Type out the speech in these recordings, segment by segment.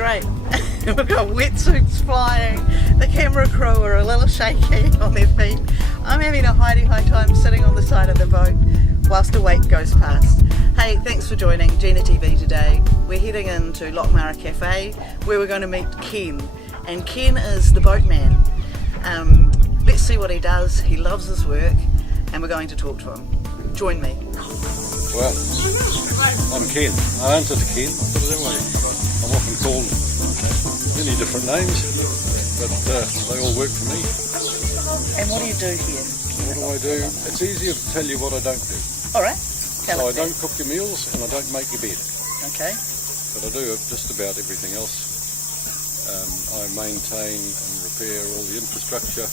great. We've got wetsuits flying, the camera crew are a little shaky on their feet. I'm having a high time sitting on the side of the boat whilst the wake goes past. Hey, thanks for joining GinaTV today. We're heading into Lochmara Cafe where we're going to meet Ken. And Ken is the boatman. Let's see what he does. He loves his work and we're going to talk to him. Join me. Well, I'm Ken. I answer to Ken, put it that way. I'm often called many different names, but they all work for me. And what do you do here? What do I do? It's easier to tell you what I don't do. Alright. So I don't cook your meals and I don't make your bed. Okay. But I do just about everything else. I maintain and repair all the infrastructure,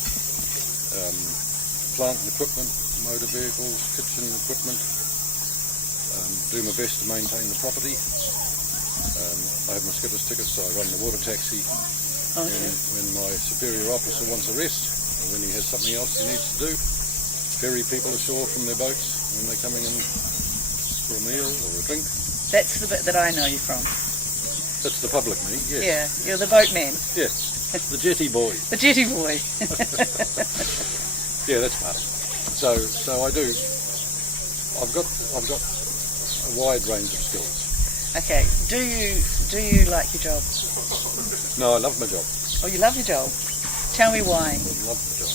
plant and equipment, motor vehicles, kitchen equipment. Do my best to maintain the property. I have my skipper's tickets, so I run the water taxi. Okay. When my superior officer wants a rest, or when he has something else he needs to do, ferry people ashore from their boats when they're coming in for a meal or a drink. That's the bit that I know you from. That's the public me, yes. Yeah, you're the boatman. Yeah, the jetty boy. The jetty boy. Yeah, that's part of it. So I do. I've got a wide range of skills. Okay. Do you like your job? No, I love my job. Oh, you love your job. Tell me why. I love the job.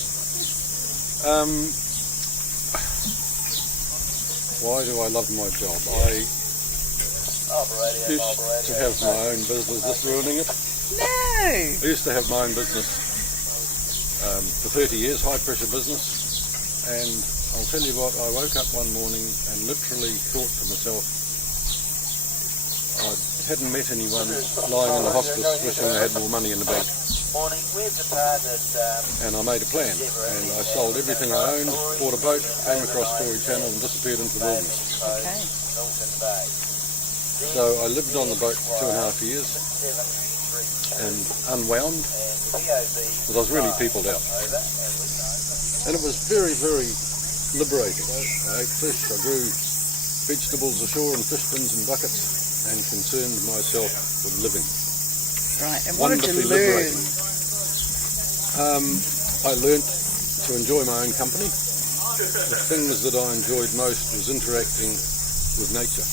Why do I love my job? I used to have my own business. Just ruining it. No. I used to have my own business for 30 years, high pressure business, and I'll tell you what, I woke up one morning and literally thought to myself, I hadn't met anyone lying in the hospice wishing they had more money in the bank. And I made a plan, and I sold everything I owned, bought a boat, came across Story Channel and disappeared into the wilderness. Okay. So I lived on the boat for 2.5 years and unwound, because I was really peopled out. And it was very, very liberating. I ate fish, I grew vegetables ashore in fish bins and buckets, and concerned myself with living. Right, and what did you learn? I learnt to enjoy my own company. The things that I enjoyed most was interacting with nature.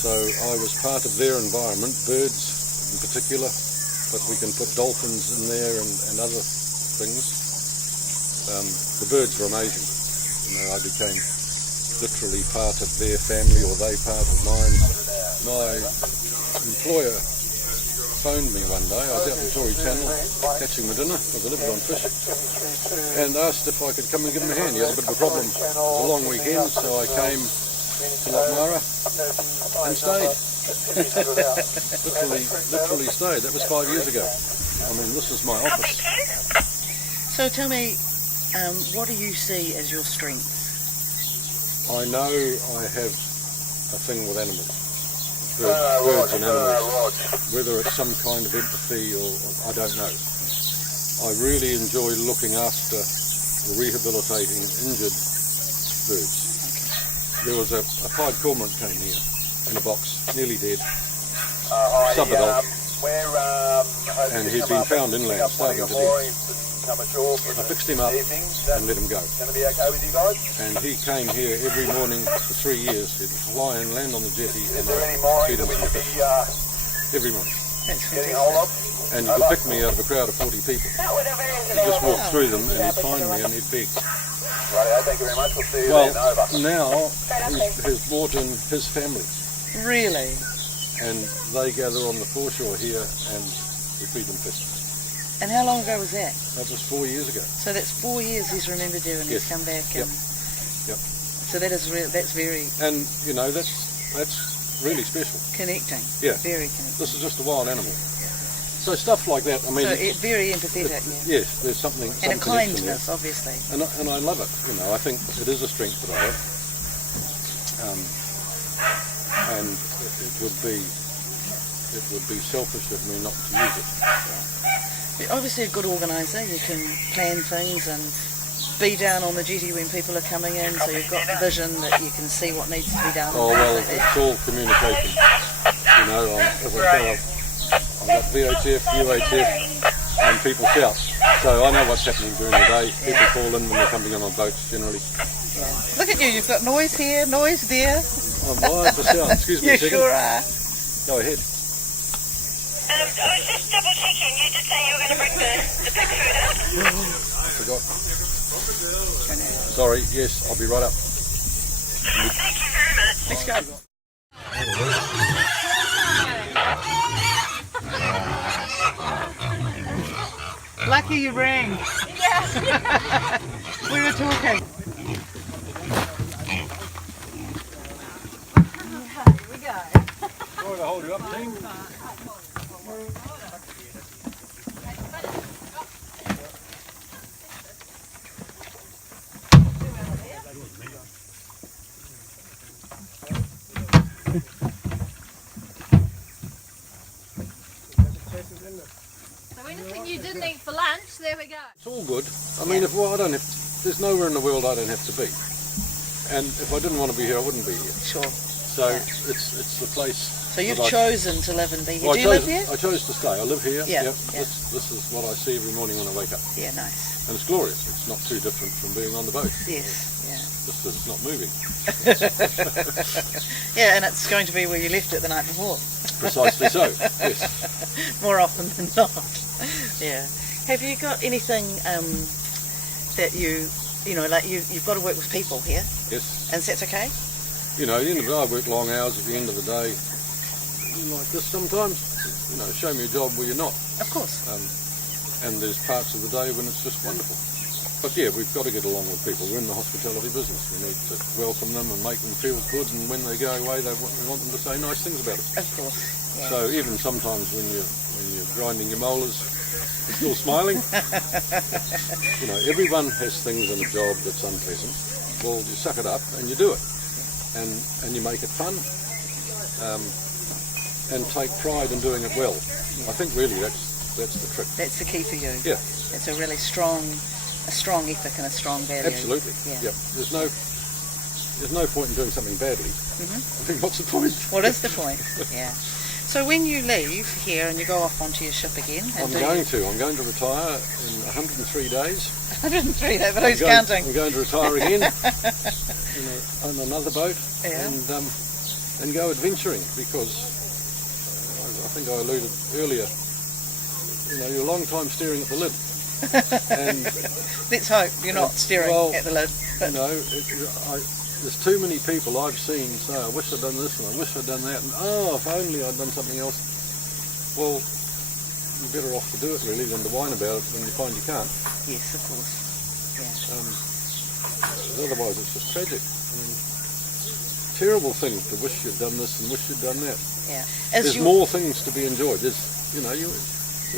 So I was part of their environment, birds in particular, but we can put dolphins in there and other things. The birds were amazing. You know, I became literally part of their family, or they part of mine. My employer phoned me one day. I was out in Story Channel catching my dinner, because I lived on fish, and asked if I could come and give him a hand. He had a bit of a problem. It was a long weekend, so I came to Lochmara and stayed. literally stayed. That was 5 years ago. I mean, this is my office. So tell me, what do you see as your strengths? I know I have a thing with animals, birds and animals, whether it's some kind of empathy or I don't know. I really enjoy looking after or rehabilitating injured birds. There was a pied cormorant came here in a box, nearly dead, sub-adult, and he'd been found inland, starving to death. I fixed him up and let him go. And he came here every morning for 3 years. He'd fly and land on the jetty and feed him some fish. Every morning. That's fantastic. And he could pick me out of a crowd of 40 people. He'd just walk through them and he'd find me and he'd beg. Well, now he's brought in his family. Really? And they gather on the foreshore here and we feed them fish. And how long ago was that? That was 4 years ago. So that's 4 years he's remembered you and Yes. he's come back. And Yep. so that is that's very And you know, that's really special. connecting. Yeah. Very connecting. This is just a wild animal. So stuff like that. I mean, So very empathetic. Yeah. yes, there's something. And a some connection kindness, there. obviously. And I love it. You know, I think it is a strength that I have. And it would be selfish of me not to use it. You're obviously a good organiser. You can plan things and be down on the jetty when people are coming in, so you've got vision that you can see what needs to be done. Oh well, it's all communication. You know, as I say, I've got VHF, UHF, and people shout. So I know what's happening during the day. People call in when they're coming on boats generally. Yeah. Look at you, you've got noise here, noise there. I'm live for sound. Excuse me a You second. sure are. Go ahead. I was just double checking. You did say you were going to bring the pig food out. I forgot. Sorry, yes, I'll be right up. Thank you very much. Let's go. Lucky you rang. Yeah. We were talking. Here we go. Sorry to hold you up, team. So anything you didn't eat for lunch, there we go. It's all good. I mean, there's nowhere in the world I don't have to be. And if I didn't want to be here, I wouldn't be here. Sure. So it's the place. So you've that chosen to live and be here. Well, Do you live here? I chose to stay. I live here. Yeah, Yep. yeah. This is what I see every morning when I wake up. Yeah, nice. And it's glorious. It's not too different from being on the boat. Yes, yeah. Just that it's not moving. Yeah, and it's going to be where you left it the night before. Precisely so, yes. More often than not. Yeah. Have you got anything that you know, like you've got to work with people here? Yes. And that's okay? You know, at the end of the day, I work long hours. At the end of the day, you're like this sometimes. You know, show me a job where you're not. Of course. And there's parts of the day when it's just wonderful. But yeah, we've got to get along with people. We're in the hospitality business. We need to welcome them and make them feel good. And when they go away, we want them to say nice things about us. Of course. Yeah. So even sometimes when you're grinding your molars, you're still smiling. You know, everyone has things in a job that's unpleasant. Well, you suck it up and you do it, and you make it fun, and take pride in doing it well. I think really that's the trick. That's the key for you. Yeah. It's a really strong ethic and a strong value. Absolutely. Yeah. Yep. There's no point in doing something badly. Mm-hmm. I think what's the point? What is the point? Yeah. So when you leave here and you go off onto your ship again, I'm going to retire in 103 days. 103 days, but who's counting? I'm going to retire again on another boat, Yeah. and go adventuring, because I think I alluded earlier. You know, you're a long time staring at the lid. And let's hope you're not staring at the lid. You know, there's too many people I've seen say, I wish I'd done this and I wish I'd done that, and if only I'd done something else. Well, you're better off to do it really than to whine about it when you find you can't. Yes, of course. Yeah. Otherwise it's just tragic. I mean, terrible thing to wish you'd done this and wish you'd done that. Yeah. There's more things to be enjoyed. There's, you know, you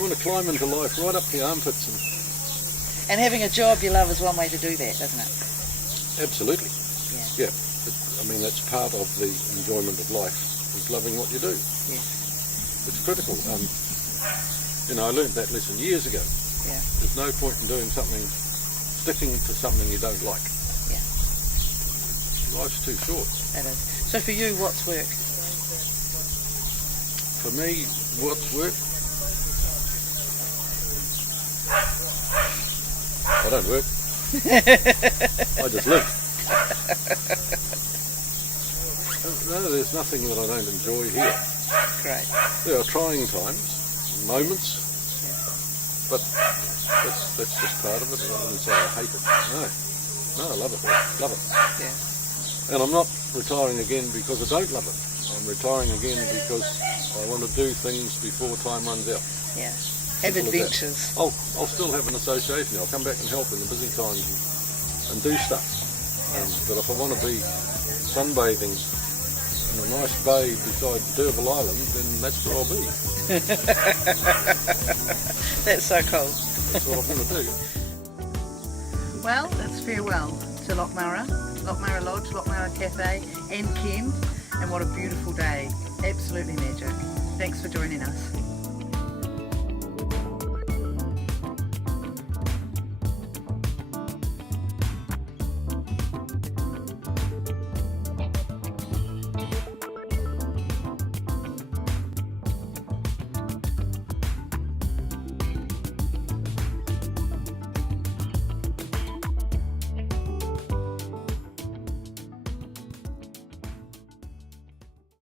want to climb into life right up to your armpits. And having a job you love is one way to do that, isn't it? Absolutely. Yeah. I mean, that's part of the enjoyment of life, is loving what you do. Yes. It's critical. You know, I learned that lesson years ago. Yeah. There's no point in sticking to something you don't like. Yeah. Life's too short. It is. So for you, what's work? For me, what's work? I don't work. I just live. No, there's nothing that I don't enjoy here. Great. There are trying times, moments, but that's just part of it. I wouldn't say I hate it. No, I love it. Love it. Yeah. And I'm not retiring again because I don't love it. I'm retiring again because I want to do things before time runs out. Yeah. Have adventures. I'll still have an association. I'll come back and help in the busy times and do stuff. But if I want to be sunbathing in a nice bay beside D'Urville Island, then that's where I'll be. That's so cool. That's what I'm going to do. Well, that's farewell to Lochmara Lodge, Lochmara Cafe and Ken, and what a beautiful day. Absolutely magic. Thanks for joining us.